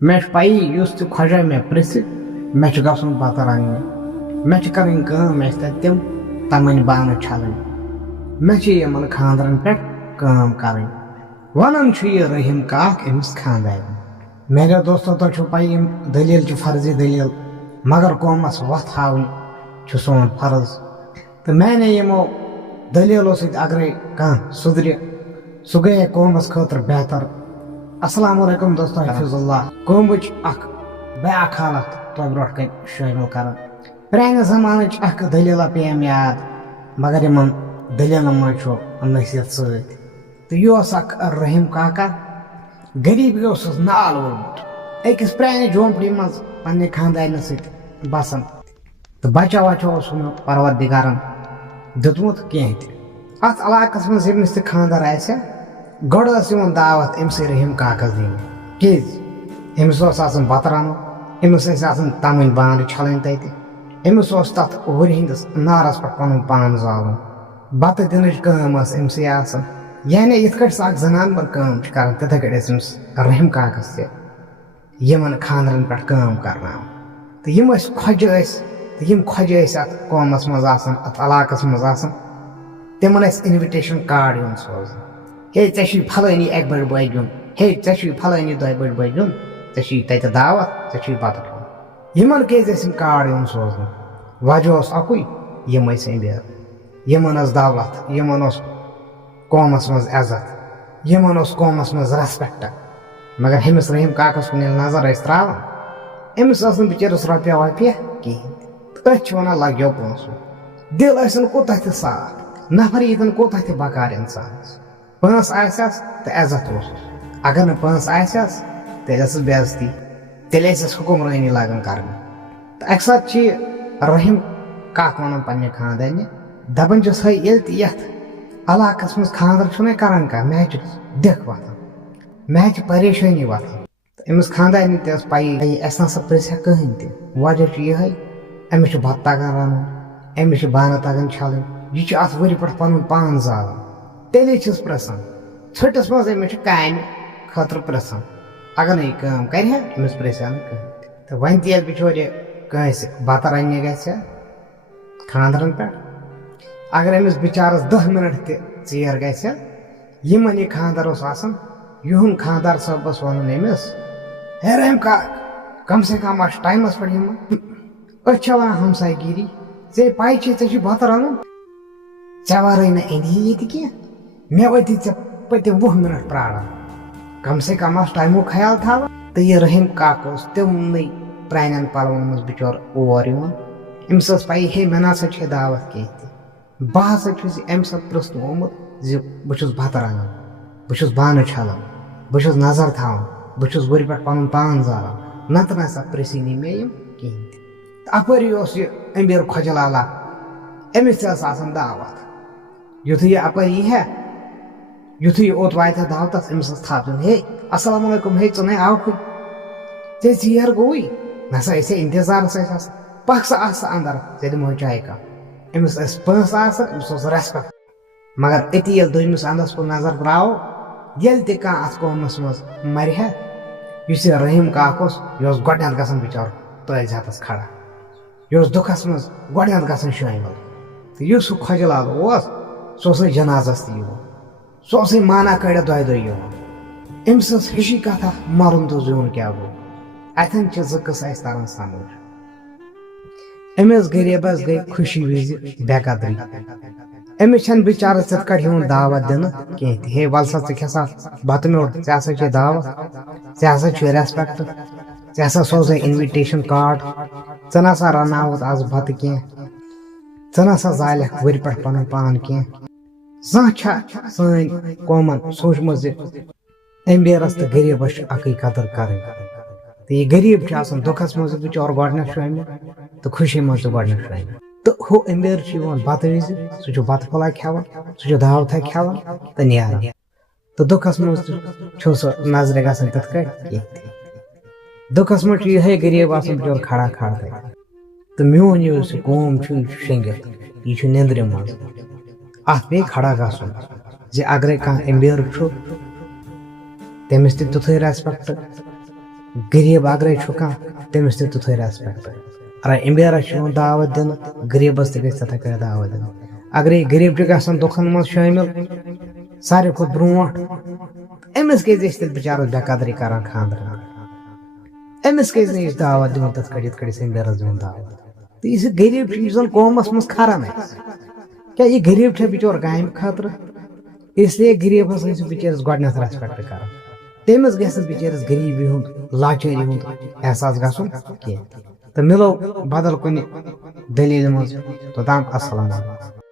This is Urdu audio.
مےٚ چھُ پَیی یُس تہِ کھۄجاے مےٚ پرٛژھِ مےٚ چھُ گژھُن بَتہٕ رَننہِ مےٚ چھِ کَرٕنۍ کٲم مےٚ چھِ تَتہِ تِم تَمٕنۍ بانہٕ چھَلٕنۍ مےٚ چھِ یِمَن خانٛدرَن پٮ۪ٹھ کٲم کَرٕنۍ وَنان چھُ یہِ رحیٖم کاک أمِس خانٛدارنہِ میٛانیو دوستو تۄہہِ چھو پَیی یِم دٔلیٖل چھِ فرضی دٔلیٖل مگر قومَس وَتھ ہاوٕنۍ چھُ سون فرض تہٕ میانے یِمو دٔلیٖلو سۭتۍ اگرے کانٛہہ سُدرِ سُہ گٔیے قومَس خٲطرٕ بہتر السلام علیکم دوستو حفظ اللہ قومٕچ اکھ بیاکھ حالت تۄہہِ برونٛٹھ کَنۍ شٲمِل کران پرٛانہِ زمانٕچ اکھ دٔلیٖلا پیٚیَم یاد مگر یِمن دٔلیٖلن منٛز چھُ نصیحت سۭتۍ تہٕ یہِ اوس اکھ رحیٖم کاکا غریٖبی اوسُس نال ووٚلمُت أکِس پرٛانہِ جھونپڑی منٛز پننہِ خانٛدارنہِ سۭتۍ بسان تہٕ بچا وچا اوس نہٕ پروردِگارن دیُتمُت کینٛہہ تہِ اتھ علاقس منٛز ییٚمِس تہِ خانٛدر آسہِ گۄڈٕ ٲس یِوان دعوت أمسٕے رحیٖم کاکس دِنہِ کیٛازِ أمِس اوس آسان بتہٕ رنُن أمِس ٲسۍ آسان تَمٕنۍ بانہٕ چھلٕنۍ تتہِ أمِس اوس تتھ وُرِ ہٕنٛدِس نارس پٮ۪ٹھ پنُن پان زالُن بتہٕ دِنٕچ کٲم ٲس أمسٕے آسان یعنی یِتھ کٲٹھۍ سۄ اکھ زنان مٔر کٲم چھِ کران تِتھے کٲٹھۍ ٲسۍ أمِس رحیٖم کاکس تہِ یِمن خانٛدرن پٮ۪ٹھ کٲم کرناوان تہٕ یِم ٲسۍ کھۄجہِ ٲسۍ تہٕ یِم کھۄجہِ ٲسۍ اتھ قومس منٛز آسان اتھ علاقس منٛز آسان تِمن ٲسۍ اِنوِٹیشن کارڈ یِوان سوزان ہے ژےٚ چھُے فلٲنی اکہِ بٔڑۍ بٲے دیُن ہے ژےٚ چھُے فلٲنی دۄیہِ بٔڑۍ بٲے دیُن ژےٚ چھُے تتہِ دعوت ژےٚ چھُے بتہٕ کھیوٚن یِمن کیٛازِ ٲسۍ یِم کارڈ یِوان سوزنہٕ وجہ اوس اکُے یِم ٲسۍ اَمبیر یِمن ٲس دولت یِمن اوس قومس منٛز عزت یِمن اوس قومس منٛز ریسپیکٹ مگر ہُمِس رحیٖم کاکس کُن ییٚلہِ نظر ٲسۍ تراوان أمِس ٲس نہٕ بِچٲرِس رۄپیہ وۄپیہ کِہینۍ تہٕ أتھۍ چھِ وَنان لگیو پونٛسہٕ دِل ٲسِن کوٗتاہ تہِ صاف نفر ییٖتن کوٗتاہ تہِ بکار اِنسانس پٲنٛسہٕ آسٮ۪س تہٕ عزت اوسُس اگر نہٕ پٲنٛسہٕ آسٮ۪س تیٚلہِ ٲسٕس بے عزتی تیٚلہِ ٲسِس حُکُمرٲنی لاگان کرنہِ تہٕ اکہِ ساتہٕ چھِ یہِ رحیٖم کاک وَنان پننہِ خانٛدارنہِ دپان چھُس ہے ییٚلہِ تہِ یتھ علاقس منٛز خانٛدر چھُنہ کران کانٛہہ مےٚ حظ چھُ دِکھ وۄتھان مےٚ حظ چھِ پریشٲنی وۄتھان تہٕ أمِس خانٛدارنہِ تہِ ٲس پَیی اَسہِ نسا پرٛژھِ ہا کٕہٕنۍ تہِ وجہ چھُ یِہے أمِس چھُ بتہٕ تگان رنُن أمِس چھِ بانہٕ تگان چھلٕنۍ یہِ چھُ اتھ وُرِ پٮ۪ٹھ پنُن پان زالان تیٚلے چھِس پرٛژھان ژھٔٹِس منٛز أمِس چھِ کامہِ خٲطرٕ پرٛژھان اگر نہٕ یہِ کٲم کرِ ہا أمِس پرٛژھِ ہا نہٕ کٕہٕنۍ تہٕ وۄنۍ تہِ ییٚلہِ بِچور یہِ کٲنٛسہِ بتہٕ رننہِ گژھِ ہا خانٛدرن پٮ۪ٹھ اگر أمِس بِچارس 10 مِنٹ تہِ ژیر گژھِ ہا یِمن یہِ خانٛدر اوس آسان یِہُنٛد خانٛدار صٲب اوس ونان أمِس ہے رحیٖم کاک کم سے کم آسہِ ٹایمس پٮ۪ٹھ یِوان أسۍ چھِ ونان ہمساے گیری ژےٚ پاے چھے ژےٚ چھُے بتہٕ رنُن ژےٚ ورٲے نہٕ اَندی ییٚتہِ کینٛہہ مےٚ وٲتی ژےٚ پٔتِم 20 مِنٹ پراران کم سے کم آس ٹایمُک خیال تھاوان تہٕ یہِ رحیٖم کاک اوس تِمنٕے پرانٮ۪ن پلون منٛز بِچور اور یِوان أمِس ٲس پَیی ہے مےٚ نسا چھے دعوت کینٛہہ تہِ بہٕ ہسا چھُس یہِ اَمہِ ساتہٕ پرٛژھنہٕ آمُت زِ بہٕ چھُس بتہٕ رنان بہٕ چھُس بانہٕ چھلان بہٕ چھُس نظر تھاوان بہٕ چھُس وُرِ پٮ۪ٹھ پنُن پان زالان نتہٕ نسا پرٛژھی نہٕ مےٚ یِم کِہینۍ تہِ تہٕ اپٲری اوس یہِ أمبیر خۄجہِ لالا أمِس تہِ ٲس آسان دعوت یُتھُے یہِ اپٲری یی ہا یُتھُے یہِ اوٚت واتہِ ہا دعوتس أمِس ٲس تھپھ دِوان ہے السلام علیکم ہے ژٕ نے آوکھٕے ژےٚ ژیر گوٚوُے نسا ٲسے انتظارس ٲسۍ آسان پکھ سا آس سا انٛدر ژےٚ دِمہوے چایہِ کپ أمِس ٲسۍ پٲنٛسہٕ آسان أمِس اوس ریسپیکٹ مگر أتی ییٚلہِ دوٚیمِس انٛدس کُن نظر تراوو ییٚلہِ تہِ کانٛہہ اتھ قومس منٛز مرِ ہا یُس یہِ رحیٖم کاک اوس یہِ اوس گۄڈنٮ۪تھ گژھان بِچور تٲلۍ زیاتس کھڑا یہِ اوس دُکھس منٛز گۄڈنٮ۪تھ گژھان شٲمِل تہٕ یُس ہُہ خۄجہِ لال اوس سُہ اوسُے جنازس تہِ یِوان سُہ اوسُے مانا کٔڑِتھ 2 دۄہ یِوان أمِس ٲس ہِشی کتھا مرُن تہٕ زیُن کیٛاہ گوٚو اتھٮ۪ن چھِ 2 قٕصہٕ اسہِ تران سمجھ أمِس غریٖبس گٔے خوشی وِزِ بے قدری أمِس چھنہٕ بِچارس تِتھ کٲٹھۍ یِوان دعوت دِنہٕ کینٛہہ تہِ ہے ول سا ژٕ کھٮ۪سا بتہٕ میوٚٹھ ژےٚ ہسا چھے دعوت ژےٚ ہسا چھُے ریسپیکٹ ژےٚ ہسا سوزے اِنوِٹیشن کارڈ ژٕ نسا رنناوُتھ آز بتہٕ کینٛہہ ژٕ نسا زالکھ وُرِ پٮ۪ٹھ پنُن پان کینٛہہ زانٛہہ چھا سٲنۍ قومن سوٗنٛچمُت زِ اَمبیرس تہٕ غریٖبس چھِ اکٕے قدٕر کرٕنۍ تہٕ یہِ غریٖب چھُ آسان دُکھس منٛز تہِ بِچور گۄڈنٮ۪تھ شٲمِل تہٕ خوشی منٛز تہِ گۄڈنٮ۪تھ شٲمِل تہٕ ہُہ اَمبیر چھُ یِوان بتہٕ وِزِ سُہ چھُ بتہٕ پھوٚلہ کھٮ۪وان سُہ چھُ دعوتھا کھٮ۪وان تہٕ نیران تہٕ دُکھس منٛز تہِ چھُ سُہ نظرِ گژھان تِتھ کٲٹھۍ کینٛہہ تہِ دُکھس منٛز چھُ یِہے غریٖب آسان بِچور کھڑا تتہِ تہٕ میون یُس یہِ قوم چھُ یہِ چھُ شیٚنگِتھ یہِ چھُ نیندرِ منٛز اتھ پیٚیہِ کھڑا گژھُن زِ اگرے کانٛہہ اَمبیر چھُ تٔمِس تہِ تیُتھُے ریسپیکٹ غریب اگرے چھُ کانٛہہ تٔمِس تہِ تِتھُے ریسپیکٹ اگر اِمبیرس چھُ یِوان دعوت دِنہٕ غریبس تہِ گژھِ تِتھے کٔنۍ دعوت دِنہٕ اگرے غریب چھُ گژھان دُکھن منٛز شٲمِل ساروی کھۄتہٕ برونٛٹھ أمِس کیازِ أسۍ تیٚلہِ بِچارس بے قدری کران خانٛدرن أمِس کیازِ نہٕ أسۍ دعوت دِوان تِتھ کٔٹھۍ یِتھ کٔٹھۍ أسۍ اِمبیرس دِوان دعوت تہٕ یُس یہِ غریب چھُ یہِ زن قومس منٛز کھران آسہِ کیٛاہ یہِ غریب چھا بِچور کامہِ خٲطرٕ اس لیے غریبس ٲسِو بِچٲرِس گۄڈٕنیتھ ریسپیکٹ کران تٔمِس گژھِ نہٕ بِچٲرِس غریٖبی ہُنٛد لاچٲری ہُنٛد احساس گژھُن کینٛہہ تہٕ مِلو بدل کُنہِ دٔلیٖلہِ منٛز توٚتام السلام علیکُم